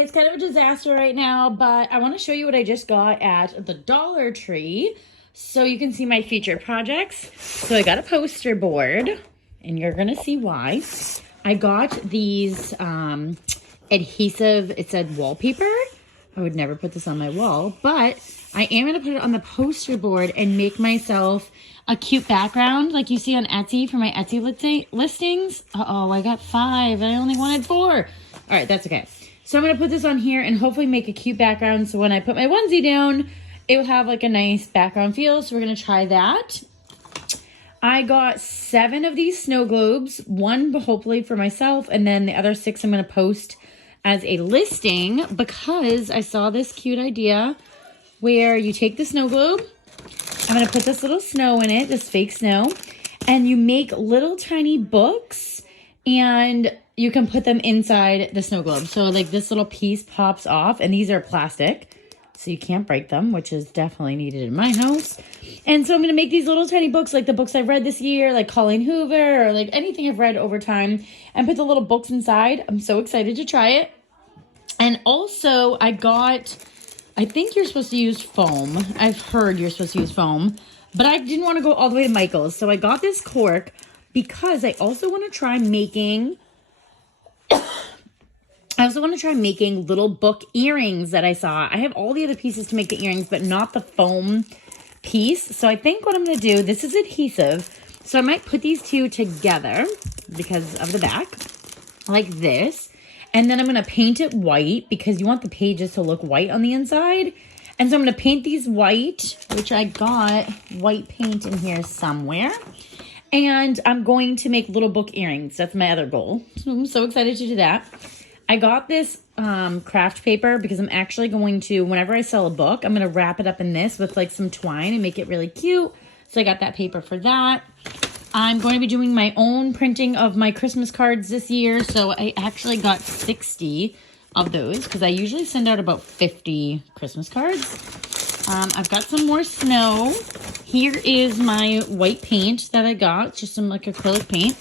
it's kind of a disaster right now, but I want to show you what I just got at the Dollar Tree so you can see my future projects. So I got a poster board, and you're going to see why. I got these adhesive, it said wallpaper. I would never put this on my wall, but I am going to put it on the poster board and make myself a cute background like you see on Etsy for my Etsy listings. Uh-oh, I got 5. I only wanted 4. All right, that's okay. So I'm going to put this on here and hopefully make a cute background. So when I put my onesie down, it will have like a nice background feel. So we're going to try that. I got 7 of these snow globes, 1 hopefully for myself, and then the other 6 I'm going to post as a listing because I saw this cute idea where you take the snow globe, I'm going to put this little snow in it, this fake snow, and you make little tiny books and you can put them inside the snow globe. So like this little piece pops off, and these are plastic, so you can't break them, which is definitely needed in my house. And so I'm going to make these little tiny books like the books I've read this year, like Colleen Hoover or like anything I've read over time, and put the little books inside. I'm so excited to try it. And also I got, I think you're supposed to use foam. I've heard you're supposed to use foam, but I didn't want to go all the way to Michael's. So I got this cork because I also want to try making little book earrings that I saw. I have all the other pieces to make the earrings, but not the foam piece. So I think what I'm going to do, this is adhesive. So I might put these two together because of the back, like this. And then I'm going to paint it white because you want the pages to look white on the inside. And so I'm going to paint these white, which I got white paint in here somewhere. And I'm going to make little book earrings. That's my other goal. So I'm so excited to do that. I got this craft paper because I'm actually going to, whenever I sell a book, I'm going to wrap it up in this with like some twine and make it really cute. So I got that paper for that. I'm going to be doing my own printing of my Christmas cards this year. So I actually got 60 of those because I usually send out about 50 Christmas cards. I've got some more snow. Here is my white paint that I got, just some like acrylic paint.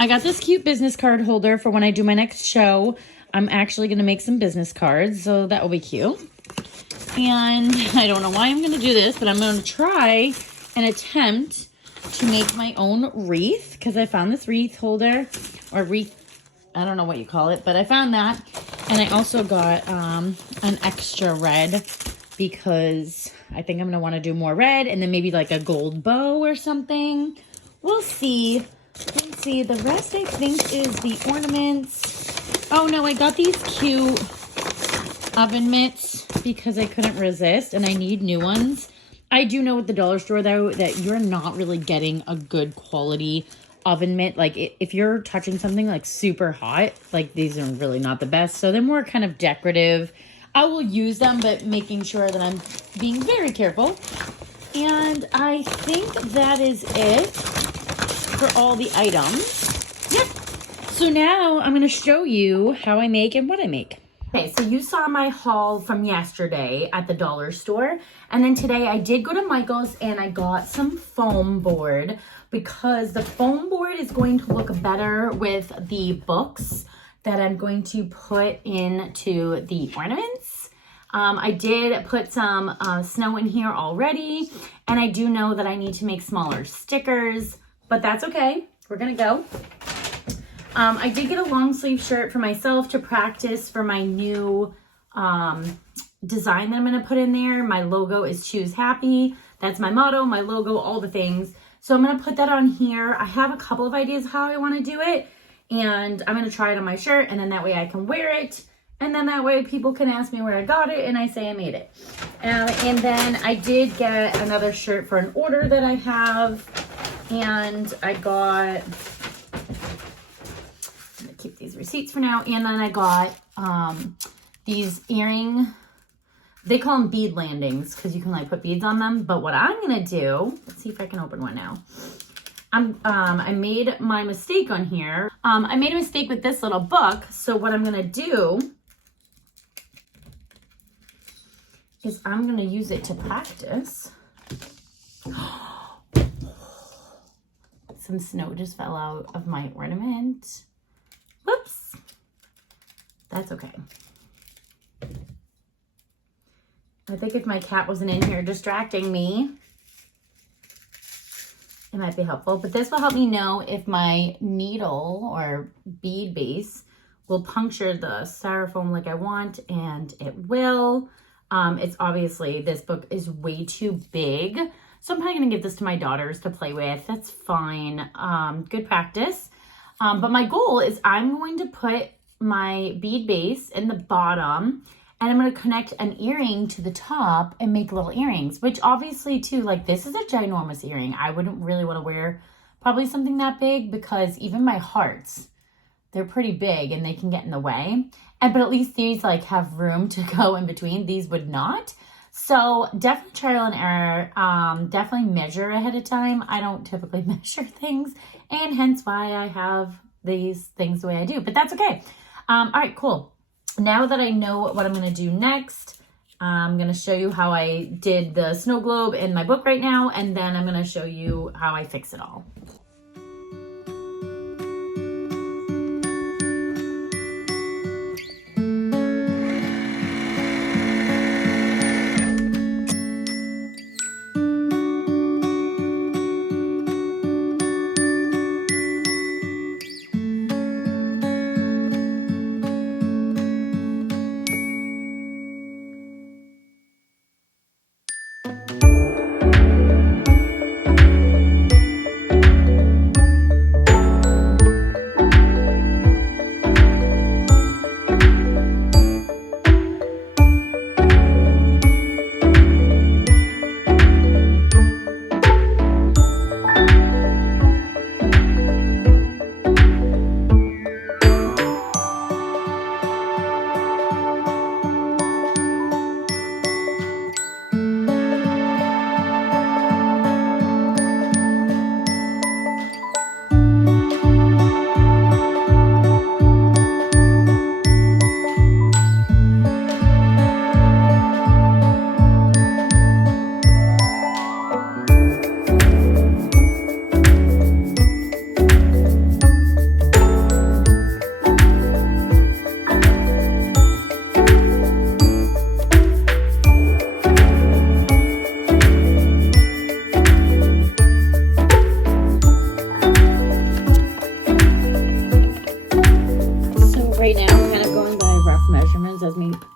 I got this cute business card holder for when I do my next show. I'm actually going to make some business cards, so that will be cute. And I don't know why I'm going to do this, but I'm going to try and attempt to make my own wreath because I found this wreath holder or wreath, I don't know what you call it, but I found that. And I also got an extra red because I think I'm going to want to do more red and then maybe like a gold bow or something. We'll see. Let's see. The rest I think is the ornaments. Oh no, I got these cute oven mitts because I couldn't resist and I need new ones. I do know at the dollar store though that you're not really getting a good quality oven mitt. Like if you're touching something like super hot, like these are really not the best. So they're more kind of decorative. I will use them, but making sure that I'm being very careful. And I think that is it for all the items. Yep. So now I'm going to show you how I make and what I make. Okay, so you saw my haul from yesterday at the dollar store. And then today I did go to Michael's and I got some foam board because the foam board is going to look better with the books that I'm going to put into the ornaments. I did put some snow in here already, and I do know that I need to make smaller stickers, but that's okay. We're gonna go. I did get a long sleeve shirt for myself to practice for my new design that I'm going to put in there. My logo is Choose Happy. That's my motto, my logo, all the things. So I'm going to put that on here. I have a couple of ideas how I want to do it. And I'm going to try it on my shirt. And then that way I can wear it. And then that way people can ask me where I got it. And I say I made it. And then I did get another shirt for an order that I have. And I got... keep these receipts for now. And then I got these earring, they call them bead landings because you can like put beads on them. But what I'm gonna do, let's see if I can open one now. I made my mistake on here. I made a mistake with this little book. So what I'm gonna do is I'm gonna use it to practice. Some snow just fell out of my ornament. Whoops. That's okay. I think if my cat wasn't in here distracting me, it might be helpful. But this will help me know if my needle or bead base will puncture the styrofoam like I want, and it will. It's obviously, this book is way too big, so I'm probably gonna give this to my daughters to play with. That's fine. Good practice. But my goal is I'm going to put my bead base in the bottom, and I'm going to connect an earring to the top and make little earrings, which obviously too, like, this is a ginormous earring. I wouldn't really want to wear probably something that big, because even my hearts, they're pretty big and they can get in the way. But at least these like have room to go in between. These would not. So definitely trial and error. Definitely measure ahead of time. I don't typically measure things, and hence why I have these things the way I do, but that's okay. All right, cool. Now that I know what I'm going to do next, I'm going to show you how I did the snow globe in my book right now, and then I'm going to show you how I fix it all.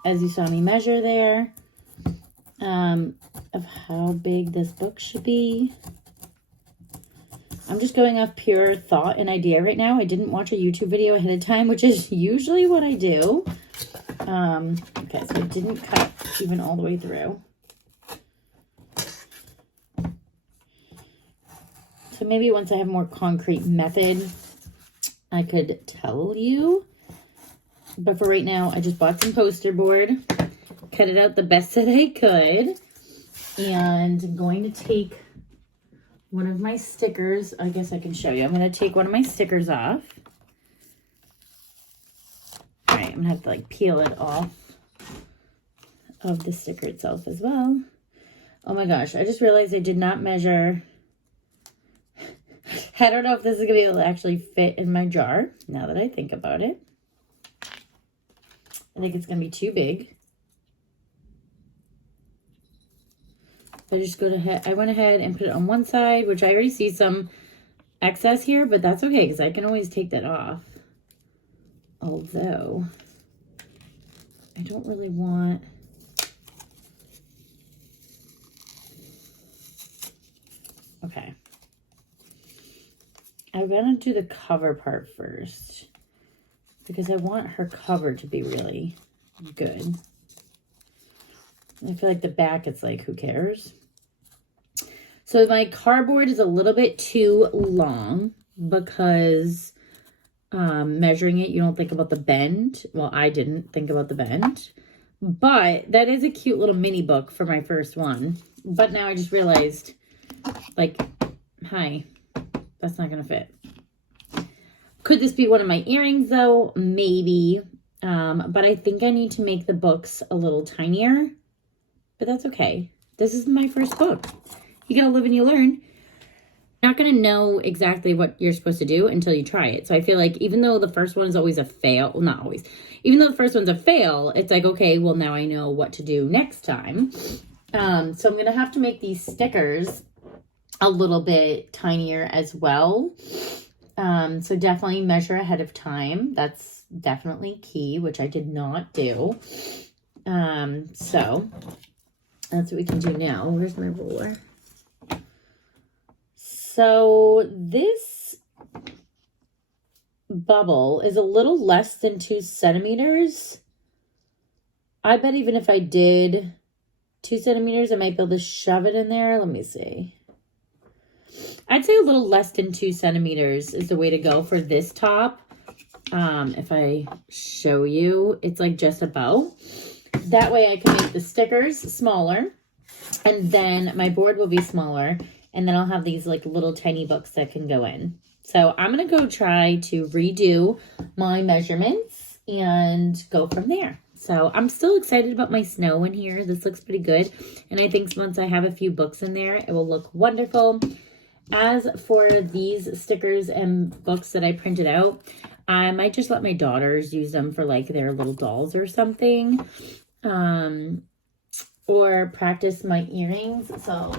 As you saw me measure there, of how big this book should be. I'm just going off pure thought and idea right now. I didn't watch a YouTube video ahead of time, which is usually what I do. Okay, so I didn't cut even all the way through. So maybe once I have more concrete method, I could tell you. But for right now, I just bought some poster board, cut it out the best that I could, and I'm going to take one of my stickers. I guess I can show you. I'm going to take one of my stickers off. All right, I'm going to have to like peel it off of the sticker itself as well. Oh my gosh, I just realized I did not measure. I don't know if this is going to be able to actually fit in my jar now that I think about it. I think it's going to be too big. I just I went ahead and put it on one side, which I already see some excess here, but that's okay because I can always take that off. Although, I don't really want... Okay. I'm going to do the cover part first, because I want her cover to be really good. I feel like the back, it's like, who cares? So my cardboard is a little bit too long because measuring it, you don't think about the bend. Well, I didn't think about the bend. But that is a cute little mini book for my first one. But now I just realized, like, hi, that's not going to fit. Could this be one of my earrings, though? Maybe. But I think I need to make the books a little tinier. But that's okay. This is my first book. You gotta live and you learn. not going to know exactly what you're supposed to do until you try it. So I feel like even though the first one is always a fail, well, not always, even though the first one's a fail, it's like, okay, well, now I know what to do next time. So I'm going to have to make these stickers a little bit tinier as well. So definitely measure ahead of time. That's definitely key, which I did not do. So that's what we can do now. Where's my ruler? So this bubble is a little less than 2 centimeters. I bet even if I did 2 centimeters, I might be able to shove it in there. Let me see. I'd say a little less than 2 centimeters is the way to go for this top. If I show you, it's like just about. That way I can make the stickers smaller, and then my board will be smaller. And then I'll have these like little tiny books that can go in. So I'm going to go try to redo my measurements and go from there. So I'm still excited about my snow in here. This looks pretty good. And I think once I have a few books in there, it will look wonderful. As for these stickers and books that I printed out, I might just let my daughters use them for like their little dolls or something. Or practice my earrings. So...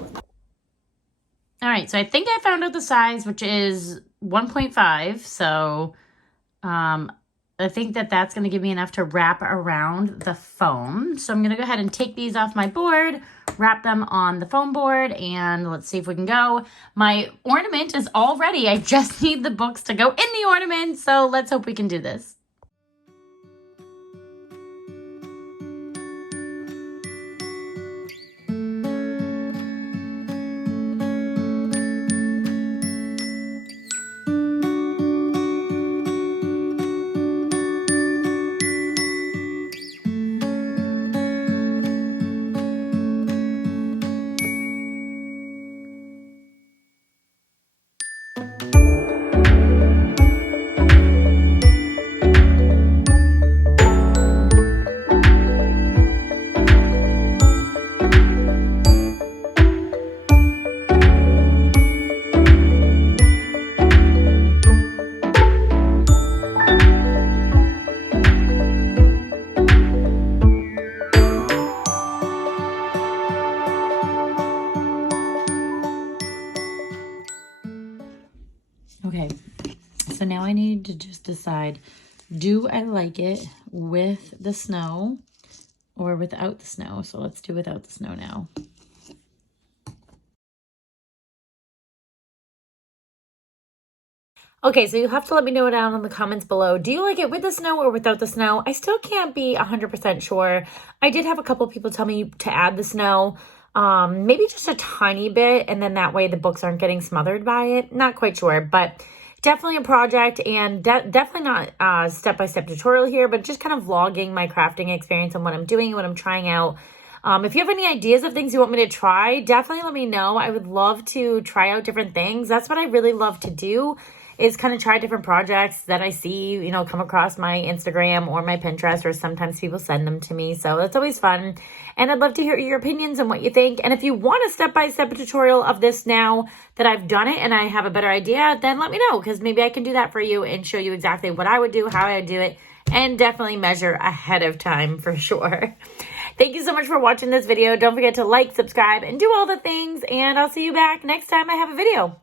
All right, so I think I found out the size, which is 1.5. So I think that that's going to give me enough to wrap around the foam. So I'm going to go ahead and take these off my board, wrap them on the foam board, and let's see if we can go. My ornament is all ready. I just need the books to go in the ornament. So let's hope we can do this. Okay, so now I need to just decide, do I like it with the snow or without the snow? So let's do without the snow now. Okay, so you have to let me know down in the comments below. Do you like it with the snow or without the snow? I still can't be 100% sure. I did have a couple people tell me to add the snow. Maybe just a tiny bit, and then that way the books aren't getting smothered by it. Not quite sure, but definitely a project, and definitely not a step-by-step tutorial here, but just kind of vlogging my crafting experience and what I'm doing, what I'm trying out. If you have any ideas of things you want me to try, definitely let me know. I would love to try out different things. That's what I really love to do, is kind of try different projects that I see, you know, come across my Instagram or my Pinterest, or sometimes people send them to me. So that's always fun. And I'd love to hear your opinions and what you think. And if you want a step-by-step tutorial of this now that I've done it and I have a better idea, then let me know, because maybe I can do that for you and show you exactly what I would do, how I would do it, and definitely measure ahead of time for sure. Thank you so much for watching this video. Don't forget to like, subscribe, and do all the things. And I'll see you back next time I have a video.